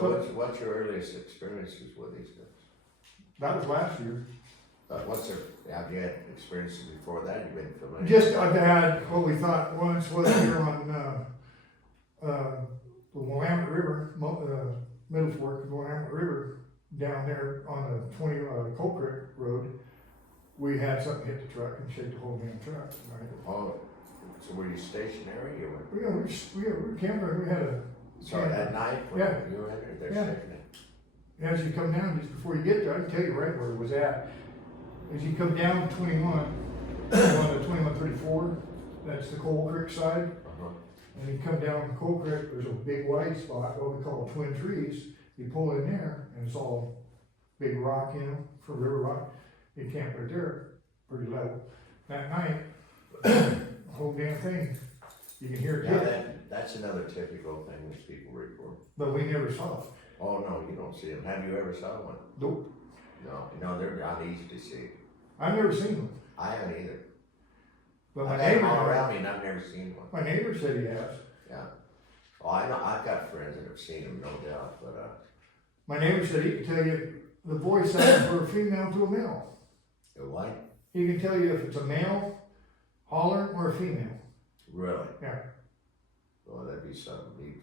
So what's your earliest experiences with these guys? That was last year. Have you had experiences before that? You've been familiar? Just, I've had what we thought once was here on, the Willamette River, Middle Fork, the Willamette River, down there on the 20, Coal Creek Road. We had something hit the truck and shake the whole damn truck. Right? Oh, so were you stationary or? We were camping, we had a. So at night when Yeah. you were in there, they're Yeah. shaking it? As you come down, just before you get there, I can tell you right where it was at. As you come down 21, on the 2134, that's the Coal Creek side. Uh-huh. And you come down Coal Creek, there's a big wide spot, what we call twin trees. You pull in there, and it's all big rock, you know, for river rock. You camp right there, pretty level. That night, the whole damn thing, you can hear it Yeah, hit, that's another typical thing that people report. but we never saw it. Oh, no, you don't see them. Have you ever saw one? Nope, No, they're not easy to see. I've never seen one. I haven't either. But I've my had them neighbor, all around me and I've never seen one. my neighbor said he has. Yeah. Oh, I know, I've got friends that have seen them, no doubt, but, My neighbor said he could tell you the voice sounds for a female to a male. what? He can tell you if it's a male holler or a female. Really? Yeah, Well, that'd be something neat.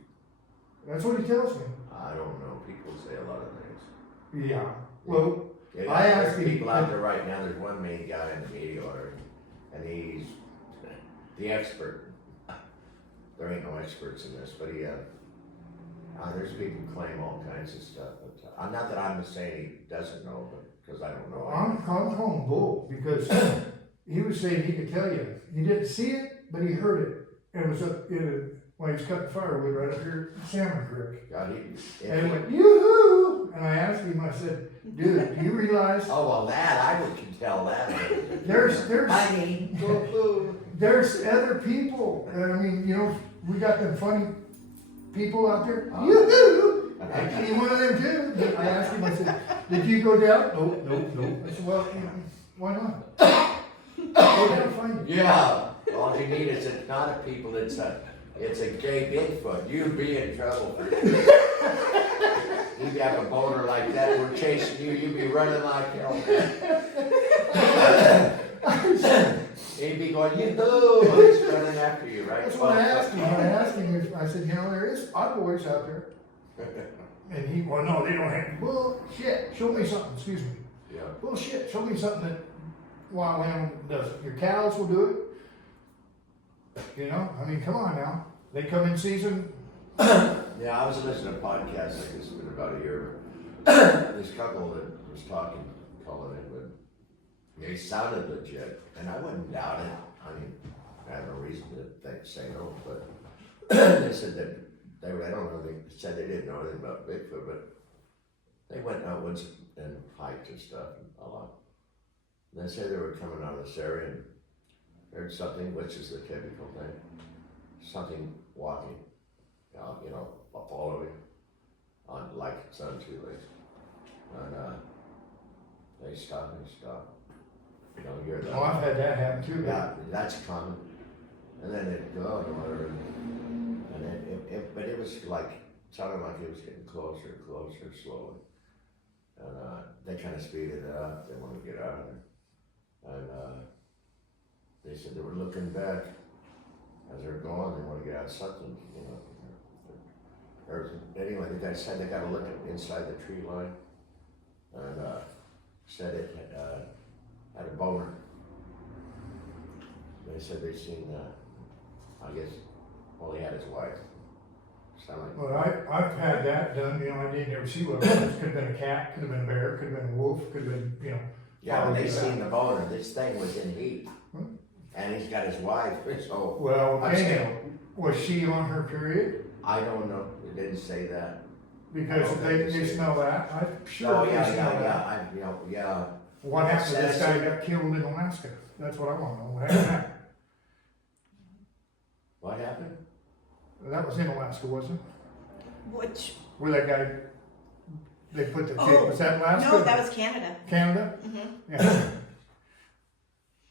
that's what he tells me. I don't know. People say a lot of things. Yeah, well, Yeah, I there's asked him- people out there right now. There's one main guy in the media, and he's the expert. There ain't no experts in this, but there's people who claim all kinds of stuff. But not that I'm saying he doesn't know, but because I don't know. I'm calling bull because he was saying he could tell you. He didn't see it, but he heard it. It was up when he was cutting firewood right up here at Salmon Creek. God, And it went, yoo-hoo! And I asked him, I said, dude, do you realize oh well, that I can tell that. there's Honey, boo-hoo. there's other people. I mean, you know, we got them funny people out there. Oh. Yoo-hoo! I see one of them too. I asked him, I said, did you go down? Nope. I said, well, why not? Go down and find it. Yeah. All you need is not a people. It's a gay Bigfoot. You'd be in trouble. You'd have a boner like that. We're chasing you. You'd be running like hell. He'd be going, yoo-hoo! He's running after you, right? That's what I asked him. I asked him, I said, you know, there is odd boys out there. And he, well, no, they don't have, bullshit, show me something, excuse me. Yeah. Bullshit, show me something that wild animal doesn't. Your cows will do it. You know, I mean, come on now. They come in season. Yeah, I was listening to a podcast, I guess it's been about a year. This couple that was talking, calling it, but they sounded legit, and I wouldn't doubt it. I mean, I have no reason to say no, but they said that I don't know, they said they didn't know anything about Bigfoot, but they went out once and hiked and stuff a lot. And they said they were coming out of this area and heard something, which is the typical thing, something walking, you know, following on like it's on two legs. And they stop and stop. You know, you're Oh, I've had that happen too. yeah, that's common. And then it go and whatever. And then but it was like, sounded like it was getting closer and closer slowly. And they kind of speeded it up. They wanted to get out of there. And they said they were looking back as they're going. They want to get out something, you know. Anyway, the guy said they got to look at inside the tree line. And said it had a boner. They said they seen, I guess, all he had his wife. Sound like. Well, I've had that done, you know, I didn't ever see what it was. Could have been a cat, could have been a bear, could have been a wolf, could have been, you know. Yeah, but they seen the boner. This thing was in heat. Hmm. And he's got his wife, so. Well, I'm okay, saying- now, was she on her period? I don't know. It didn't say that. Because if they smell that, I'm sure Oh, they yeah, smell that. yeah. What happened to this That's- guy got killed in Alaska? That's what I want to know. What happened? What happened? That was in Alaska, wasn't it? Which, Where that guy, they put the kid, Oh, was that Alaska? no, that was Canada. Canada? Mm-hmm. Yeah.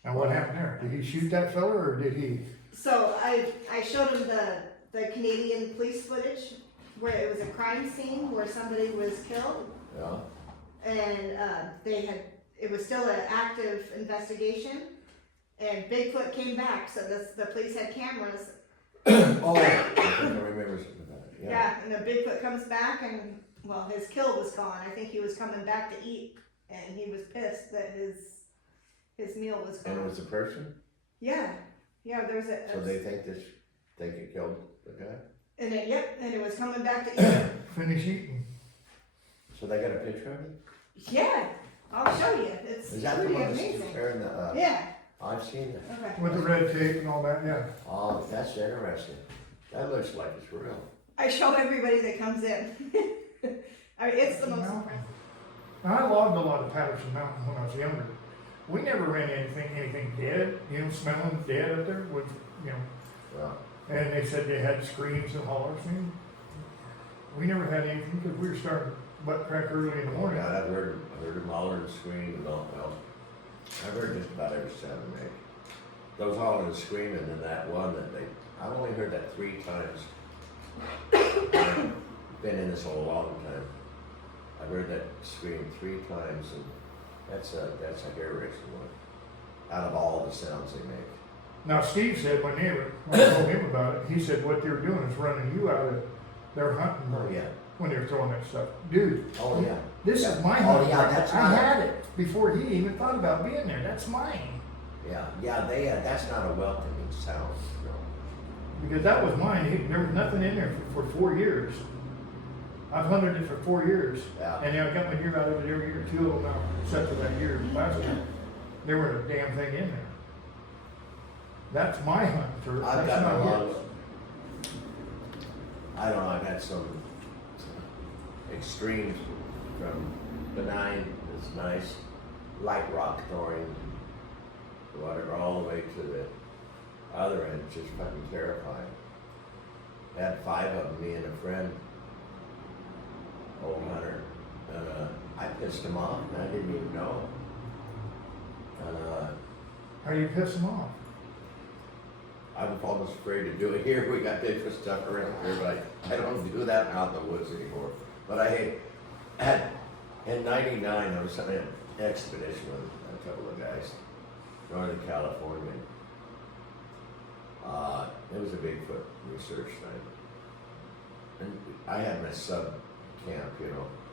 And what happened there? Did he shoot that fella or did he? So I showed him the Canadian police footage where it was a crime scene where somebody was killed, Yeah, and it was still an active investigation, and Bigfoot came back, so the police had cameras. oh, I think I remember something about it, yeah. Yeah, and the Bigfoot comes back, and well, his kill was gone. I think he was coming back to eat, and he was pissed that his meal was gone. And it was a person, Yeah, there was so they think it killed the guy? and it was coming back to eat. Finish eating. So they got a picture of it? Yeah, I'll show you. It's Is that the pretty one that's amazing. wearing the, Yeah. I've seen it. Okay. With the red tape and all that, yeah. Oh, that's interesting. That looks like it's real. I show everybody that comes in. I mean, it's the most Mountain. impressive. Now, I logged a lot of Patterson Mountain when I was younger. We never ran anything dead, smelling dead up there with, Yeah. and they said they had screams and hollers. We never had anything because we were starting butt crack early in the morning. Yeah, I've heard them holler and scream and all, well, I've heard just about every sound they make. Those holler and screaming and that one I've only heard that 3 times. I've been in this a long time. I've heard that scream 3 times, and that's a hair-raising one. Out of all the sounds they make. Now, Steve said when I told him about it, he said what they were doing is running you out of their hunting Oh, yeah. when they were throwing that stuff. Dude, Oh, yeah. this Yeah. is my Oh, hunting. yeah, that's I not- had it before he even thought about being there. That's mine. Yeah, that's not a welcoming sound, no. Because that was mine. There was nothing in there for 4 years. I've hunted it for 4 years. Yeah. And I got my deer out of it every year. 2 of them now, except for that year last year. There were a damn thing in there. That's my hunt for. I've That's got a not lot his. of, I don't know, I've had some extremes from benign, it's nice, light rock throwing, whatever, all the way to the other end, just fucking terrifying. Had 5 of them, me and a friend, old hunter, and I pissed him off, and I didn't even know. And How do you piss them off? I'm almost afraid to do it here. We got different stuff around here, but I don't do that out in the woods anymore. But I had, in '99, I was on an expedition with a couple of guys, Northern California. It was a Bigfoot research thing. And I had my sub camp,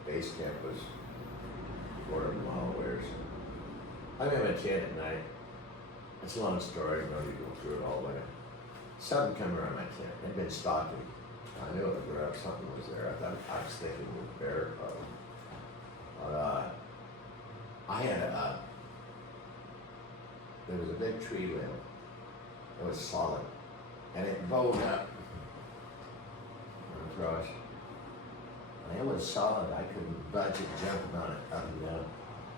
base camp was 4 mile away or something. I'm in my tent at night. It's a long story, no need to go through it all, but something come around my tent. They'd been stalking. I knew it was around, something was there. I was thinking it was a bear, probably. But I had there was a big tree limb. It was solid. And it bowed up. Across. And it was solid. I couldn't budge it jumping on it up and down.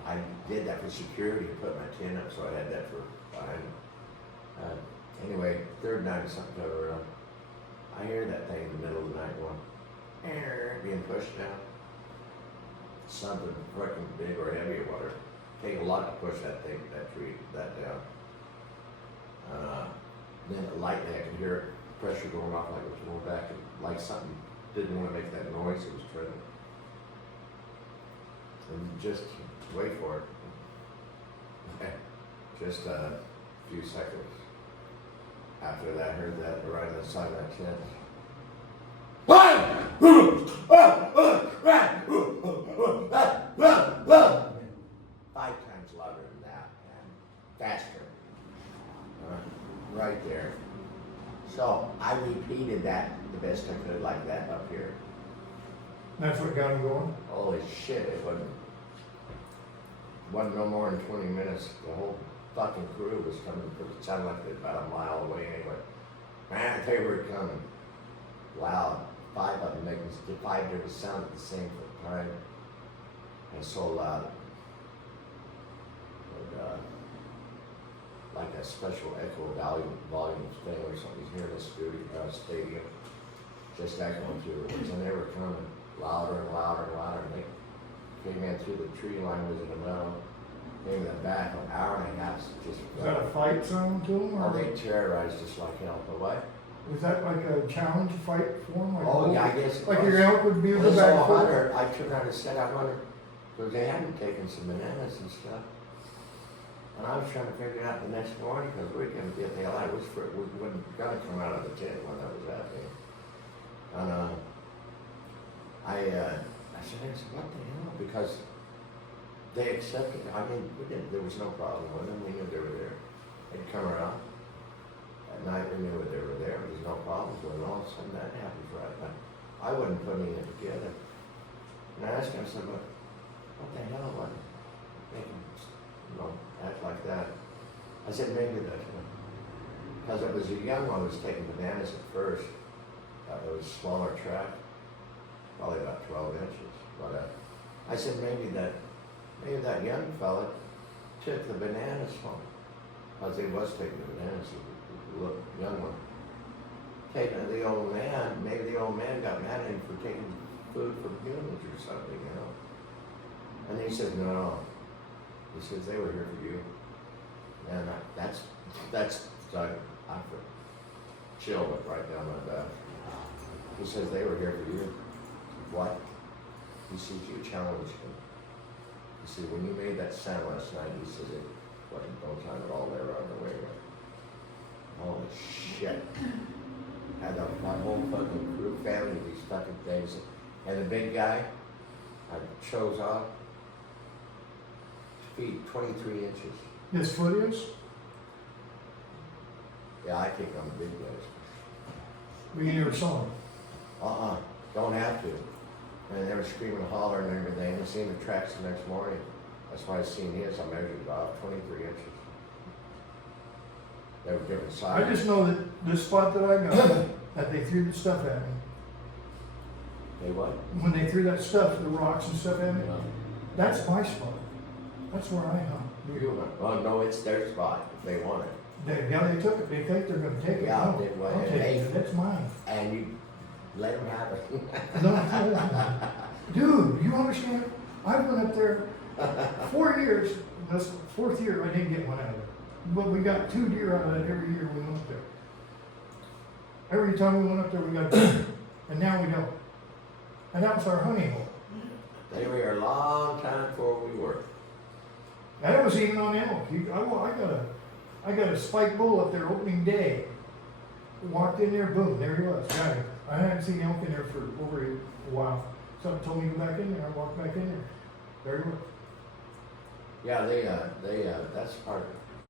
I did that for security, put my tent up, so I had that for behind. Anyway, 3rd night something come around. I hear that thing in the middle of the night going, being pushed down. Something freaking big or heavy or whatever. Take a lot to push that tree, that down. Then lightning, I could hear pressure going off like it was going back, and like something didn't want to make that noise, it was treading. And just wait for it. Just a few seconds after that, I heard that right on the side of that tent. 5 times louder than that, and faster. Right there. So I repeated that the best I could, like that up here. That's what got him going. Holy shit, it wasn't no more than 20 minutes. The whole fucking crew was coming. It sounded like they're about a mile away anyway. Man, they were coming. Loud. 5 of them making 5 different sounds at the same time. And so loud. But, like a special echo volume thing or something here in the stadium. Just echoing through the woods. And they were coming louder and louder and louder. And they came in through the tree line, was in the middle. Came in the back, an hour and a half. Just Is that a fight song to him? oh, they terrorized us like hell. But what? Was that like a challenge fight for them? Like Oh, yeah, I guess. it Like was. your elk would be Well, the this back old foot? hunter, I took out and said, I wonder, because they hadn't taken some bananas and stuff. And I was trying to figure it out the next morning, because we couldn't get the hell out. We wasn't gonna come out of the tent when that was happening. And, I said, what the hell? Because they accepted, I mean, there was no problem with them. We knew they were there. They'd come around. At night, we knew they were there. There was no problems with them. All of a sudden, that happens right now. I wasn't putting it together. And I asked him, I said, what the hell? What make him, act like that? I said, maybe that's it. Because it was a young one who was taking bananas at first. It was a smaller track, probably about 12 inches. But I said, maybe that young fella took the bananas home. Because he was taking the bananas, the young one. Taking the old man, maybe the old man got mad at him for taking food from humans or something, And he said, no. He says, they were here for you. And that's like, I chilled it right down my back. He says, they were here for you. What? He says, you challenged him. He said, when you made that sound last night, he said, it wasn't no time at all they were on the way. Holy shit. Had my whole fucking crew, family, these fucking things. And the big guy, I chose off, feet 23 inches. His foot is? Yeah, I think I'm the big guys. We never saw him. Don't have to. And they were screaming, hollering and everything. I seen the tracks the next morning. That's why I seen his. I measured it off 23 inches. They were different sizes. I just know that the spot that I got, that they threw the stuff at me. They what? When they threw that stuff, the rocks and stuff at me, Yeah. that's my spot. That's where I hunt. Well, no, it's their spot if they want it. They took it. They think they're gonna take it. Yeah, No, they- well, I'll take they- it. That's mine. And you let them have it. No, dude, you understand? I went up there 4 years. This 4th year, I didn't get one out of it. But we got 2 deer out of it every year we went up there. Every time we went up there, we got deer. And now we don't. And that was our hunting hole. They were here a long time before we were. And it was even on elk. I got a spike bull up there opening day. Walked in there, boom, there he was. Got him. I hadn't seen elk in there for over a while. Something told me to go back in there. I walked back in there. There he was. Yeah, they that's part